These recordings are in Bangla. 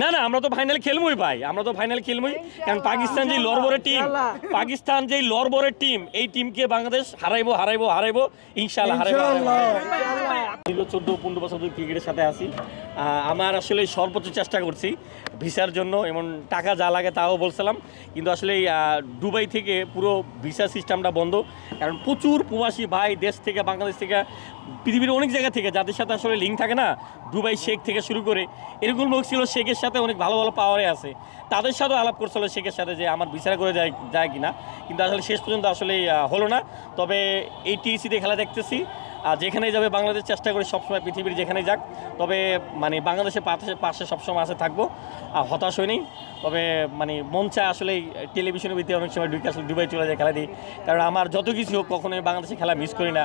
না না আমরা তো ফাইনাল খেলবই ভাই, আমরা তো ফাইনাল খেলবই। কারণ পাকিস্তান যে লড়বরের টিম, পাকিস্তান যে লড়বরের টিম, এই টিমকে বাংলাদেশ হারাইবো হারাইবো হারাইবো ইনশাআল্লাহ হারাইবো। 14-15 বছর ধরে ক্রিকেটের সাথে আছি। আমার আসলে সর্বোচ্চ চেষ্টা করছি ভিসার জন্য, এমন টাকা যা লাগে তাও বলছিলাম, কিন্তু আসলে দুবাই থেকে পুরো ভিসা সিস্টেমটা বন্ধ। কারণ প্রচুর প্রবাসী ভাই দেশ থেকে, বাংলাদেশ থেকে, পৃথিবীর অনেক জায়গা থেকে যাদের সাথে আসলে লিঙ্ক থাকে না, দুবাই শেখ থেকে শুরু করে এরকম লোক ছিল শেখের সাথে অনেক ভালো ভালো পাওয়ারে আছে, তাদের সাথেও আলাপ করছিল শেখের সাথে যে আমার বিচার করে যায় কিনা, কিন্তু আসলে শেষ পর্যন্ত আসলে হলো না। তবে এই টিসিতে খেলা দেখতেছি, যেখানেই যাবে বাংলাদেশ চেষ্টা করে সবসময় পৃথিবীর যেখানেই যাক, তবে মানে বাংলাদেশের পাশে সবসময় আছে থাকবো, হতাশ হয়নি। তবে মানে মন চায় আসলে টেলিভিশনের ভিতরে অনেক সময় ঢুকে আসলে দুবাই চলে যায় খেলা দিই, কারণ আমার যত কিছু হোক কখনোই বাংলাদেশে খেলা মিস করি না,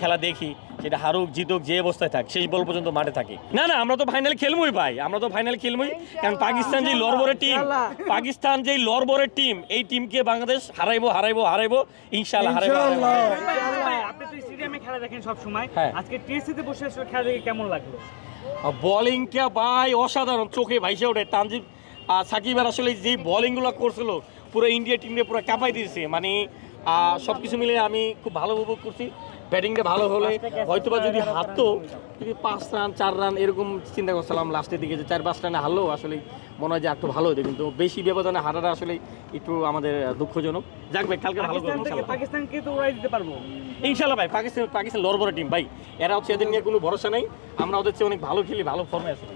খেলা দেখি, সেটা হারুক জিতুক যে অবস্থায় থাক শেষ বল পর্যন্ত মাঠে থাকি। না না আমরা তো ফাইনাল খেলবই ভাই, আমরা তো ফাইনাল খেলবই। কারণ পাকিস্তান যে লড়বরের টিম, পাকিস্তান যে লড়বরের টিম, এই টিমকে বাংলাদেশ হারাইবো হারাইবো হারাইবো ইনশাআল্লাহ হারাইবো। আপনি তো স্টেডিয়ামে খেলা দেখেন সব সময়, আজকে টিএসসিতে বসে খেলা দেখে কেমন লাগলো? বোলিংটা ভাই অসাধারণ, চোখে ভাইসে ওঠে। তানজিব সাকিবের আসলে যে বোলিংগুলো করছিল পুরো ইন্ডিয়া টিমকে পুরো কাঁপাই দিয়েছে, মানে সব কিছু মিলে আমি খুব ভালো উপভোগ করছি। ব্যাটিংটা ভালো হলে হয়তোবা যদি হারতো, যদি 5 রান 4 রান এরকম চিন্তা করছিলাম লাস্টের দিকে, যে 4-5 রানে হারলেও আসলে মনে হয় যে একটু ভালো হতো, কিন্তু বেশি ব্যবধানে হারাটা আসলে একটু আমাদের দুঃখজনক। যাক ভাই, কালকে ভালো করবো পাকিস্তানকে তো উড়াই দিতে পারবো ইনশাআল্লাহ ভাই। পাকিস্তান লড়বড় টিম ভাই, এরা হচ্ছে এদের নিয়ে কোনো ভরসা নেই, আমরা ওদের চেয়ে অনেক ভালো খেলি, ভালো ফর্মে আছি।